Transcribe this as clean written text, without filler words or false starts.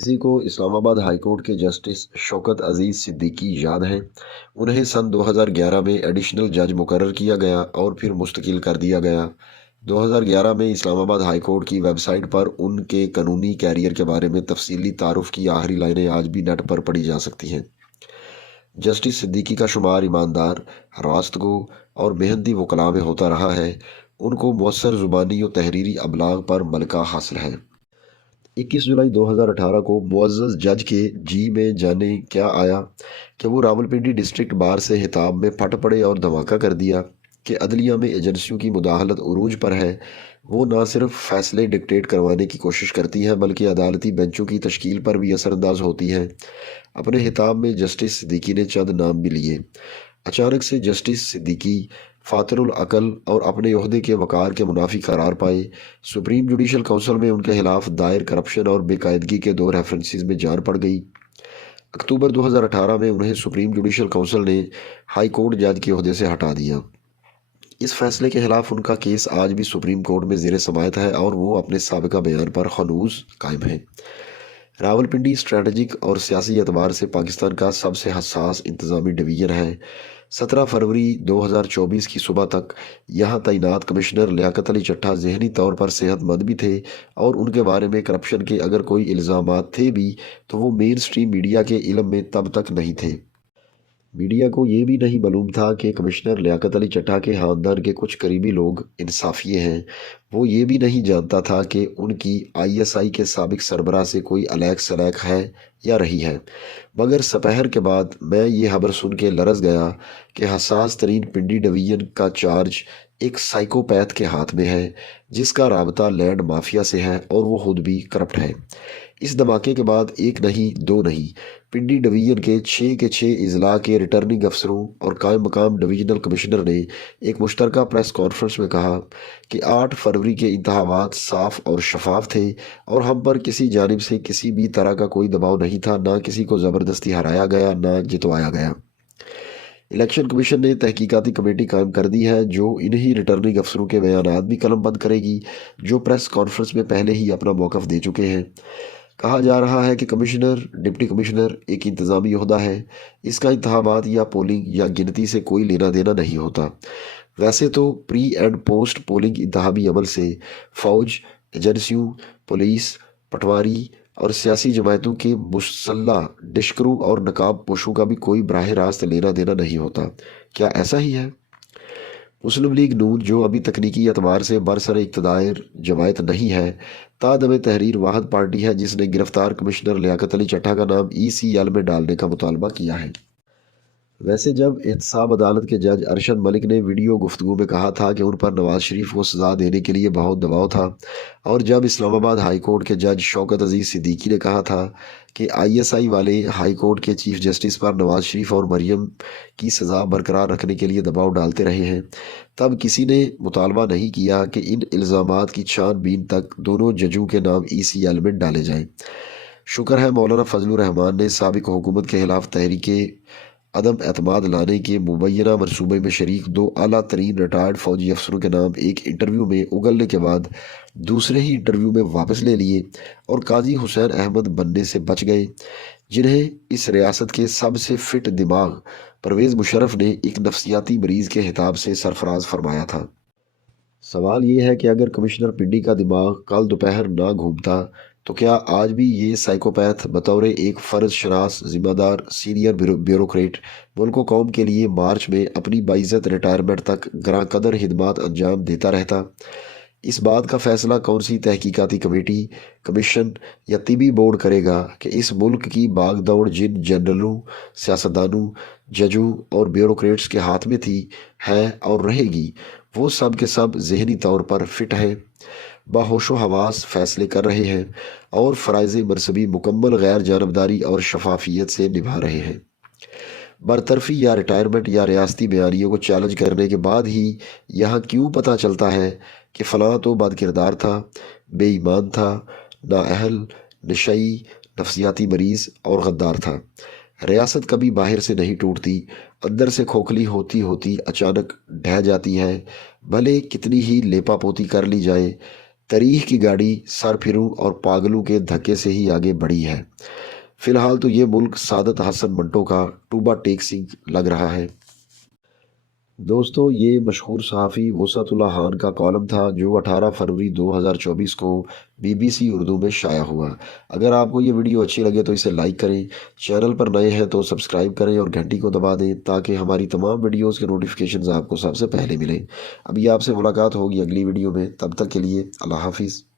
किसी को Islamabad high court के जस्टिस शौकत अजीज सिद्दीकी याद हैं। उन्हें सन 2011 में एडिशनल जज मुकर्रर किया गया और फिर मुस्तकिल कर दिया गया। 2011 में इस्लामाबाद हाई कोर्ट की वेबसाइट पर उनके कानूनी कैरियर के बारे में तफसीली तारुफ की आखिरी लाइनें आज भी नेट पर पढ़ी जा सकती हैं। जस्टिस सिद्दीकी का शुमार ईमानदार, रास्तगो और मेहनती वकला में होता रहा है। उनको मौसर ज़ुबानी और तहरीरी अबलाग पर मलका हासिल है। 21 जुलाई 2018 को मुअज़्ज़ज़ जज के जी में जाने क्या आया कि वो रावलपिंडी डिस्ट्रिक्ट बार से हिताब में फट पड़े और धमाका कर दिया कि अदलिया में एजेंसियों की मुदाखलत उरूज पर है। वो ना सिर्फ फैसले डिक्टेट करवाने की कोशिश करती हैं बल्कि अदालती बेंचों की तश्कील पर भी असरअंदाज होती हैं। अपने हिताब में जस्टिस सिद्दीकी ने चंद नाम भी लिए। अचानक से जस्टिस सिद्दीकी फातिरुल अकल और अपने ओहदे के वकार के मुनाफी करार पाए। सुप्रीम जुडिशल काउंसिल में उनके खिलाफ दायर करप्शन और बेकायदगी के 2 रेफरेंसेस में जान पड़ गई। अक्टूबर 2018 में उन्हें सुप्रीम जुडिशल काउंसिल ने हाई कोर्ट जज के ओहदे से हटा दिया। इस फैसले के खिलाफ उनका केस आज भी सुप्रीम कोर्ट में ज़ेर समाअत है और वो अपने साबिका बयान पर खनूज कायम है। रावलपिंडी स्ट्रेटजिक और सियासी एतबार से पाकिस्तान का सबसे हसास इंतज़ामी डिवीज़न है। 17 फरवरी 2024 की सुबह तक यहाँ तैनात कमिश्नर लियाकत अली चट्टा ज़हनी तौर पर सेहतमंद भी थे और उनके बारे में करप्शन के अगर कोई इल्ज़ामात थे भी तो वो मेन स्ट्रीम मीडिया के इल्म में तब तक नहीं थे। मीडिया को ये भी नहीं मालूम था कि कमिश्नर लियाकत अली चट्टा के ख़ानदान के कुछ करीबी लोग इंसाफिये हैं। वो ये भी नहीं जानता था कि उनकी आईएसआई के साबिक सरबराह से कोई अलैक सलैक है या रही है। मगर सपहर के बाद मैं ये खबर सुन के लरज़ गया कि हसास तरीन पिंडी डिवीज़न का चार्ज एक साइकोपैथ के हाथ में है जिसका राबता लैंड माफिया से है और वो खुद भी करप्ट है। इस धमाके के बाद एक नहीं दो नहीं पिंडी डिवीज़न के 6 इजला के रिटर्निंग अफसरों और कायम मकाम डिवीजनल कमिश्नर ने एक मुश्तरका प्रेस कॉन्फ्रेंस में कहा कि 8 फरवरी के इंतखाबात साफ और शफाफ थे और हम पर किसी जानिब से किसी भी तरह का कोई दबाव नहीं था, ना किसी को ज़बरदस्ती हराया गया ना जितवाया गया। इलेक्शन कमीशन ने तहकीकाती कमेटी कायम कर दी है जो इन्हीं रिटर्निंग अफसरों के बयानात भी कलमबंद करेगी जो प्रेस कॉन्फ्रेंस में पहले ही अपना मौक़िफ़ दे चुके हैं। कहा जा रहा है कि कमिश्नर डिप्टी कमिश्नर एक इंतज़ामी ओहदा है। इसका इंतखाबात या पोलिंग या गिनती से कोई लेना देना नहीं होता। वैसे तो प्री एंड पोस्ट पोलिंग इंतखाबी अमल से फ़ौज, एजेंसियों, पुलिस, पटवारी और सियासी जमायतों के मुसल्लह डिश्करों और नकाब पोशों का भी कोई बराह रास्त लेना देना नहीं होता। क्या ऐसा ही है? मुस्लिम लीग नून जो अभी तकनीकी एतबार से बरसर इक़्तिदार जमायत नहीं है, तादम तहरीर वाहद पार्टी है जिसने गिरफ्तार कमिश्नर लियाकत अली चट्टा का नाम ECL में डालने का मुतालबा किया है। वैसे जब एहतसाब अदालत के जज अरशद मलिक ने वीडियो गुफ्तगू में कहा था कि उन पर नवाज शरीफ को सज़ा देने के लिए बहुत दबाव था, और जब इस्लामाबाद हाई कोर्ट के जज शौकत अजीज़ सिद्दीकी ने कहा था कि ISI वाले हाई कोर्ट के चीफ जस्टिस पर नवाज शरीफ और मरियम की सज़ा बरकरार रखने के लिए दबाव डालते रहे हैं, तब किसी ने मुतालबा नहीं किया कि इन इल्ज़ामात की छानबीन तक दोनों जजों के नाम ECL में डाले जाएँ। शुक्र है मौलाना फजलुर रहमान ने साबिक हुकूमत के खिलाफ तहरीक अदम एतमाद लाने के मुबैना मनसूबे में शरीक 2 आला तरीन रिटायर्ड फ़ौजी अफसरों के नाम एक इंटरव्यू में उगलने के बाद दूसरे ही इंटरव्यू में वापस ले लिए और काजी हुसैन अहमद बनने से बच गए, जिन्हें इस रियासत के सबसे फिट दिमाग परवेज़ मुशर्रफ ने एक नफ्सियाती मरीज़ के हिताब से सरफराज फरमाया था। सवाल ये है कि अगर कमिश्नर पिंडी का दिमाग कल दोपहर ना घूमता तो क्या आज भी ये साइकोपैथ बतौर एक फ़र्ज शनास ज़िम्मेदार सीनियर ब्यूरोक्रेट मुल्क व कौम के लिए मार्च में अपनी बाइज़्ज़त रिटायरमेंट तक ग्रां कदर खिदमात अंजाम देता रहता? इस बात का फ़ैसला कौन सी तहकीकाती कमेटी, कमीशन या तिबी बोर्ड करेगा कि इस मुल्क की भागदौड़ जिन जनरलों, सियासतदानों, जजों और ब्यूरोक्रेट्स के हाथ में थी, है और रहेगी, वो सब के सब ज़हनी तौर पर फिट हैं, बाहोशो हवास फ़ैसले कर रहे हैं और फ़राइज़ मनसबी मुकम्मल गैर जानबदारी और शफाफियत से निभा रहे हैं। बरतरफी या रिटायरमेंट या रियासती बयानियों को चैलेंज करने के बाद ही यहाँ क्यों पता चलता है कि फ़लाँ तो बदकिरदार था, बेईमान था, नाअहल, नशई, नफ्सियाती मरीज़ और गद्दार था। रियासत कभी बाहर से नहीं टूटती, अंदर से खोखली होती होती अचानक ढह जाती है, भले कितनी ही लेपापोती कर ली जाए। تاریخ کی گاڑی سرفروں اور پاگلوں کے دھکے سے ہی آگے بڑھی ہے۔ فی الحال تو یہ ملک سعادت حسن منٹو کا ٹوبا ٹیکسنگ لگ رہا ہے۔ دوستو، یہ مشہور صحافی وسعت اللہ خان کا کالم تھا جو 18 فروری 2024 کو BBC اردو میں شائع ہوا۔ اگر آپ کو یہ ویڈیو اچھی لگے تو اسے لائک کریں، چینل پر نئے ہیں تو سبسکرائب کریں اور گھنٹی کو دبا دیں تاکہ ہماری تمام ویڈیوز کے نوٹیفیکیشنز آپ کو سب سے پہلے ملیں۔ ابھی آپ سے ملاقات ہوگی اگلی ویڈیو میں، تب تک کے لیے اللہ حافظ۔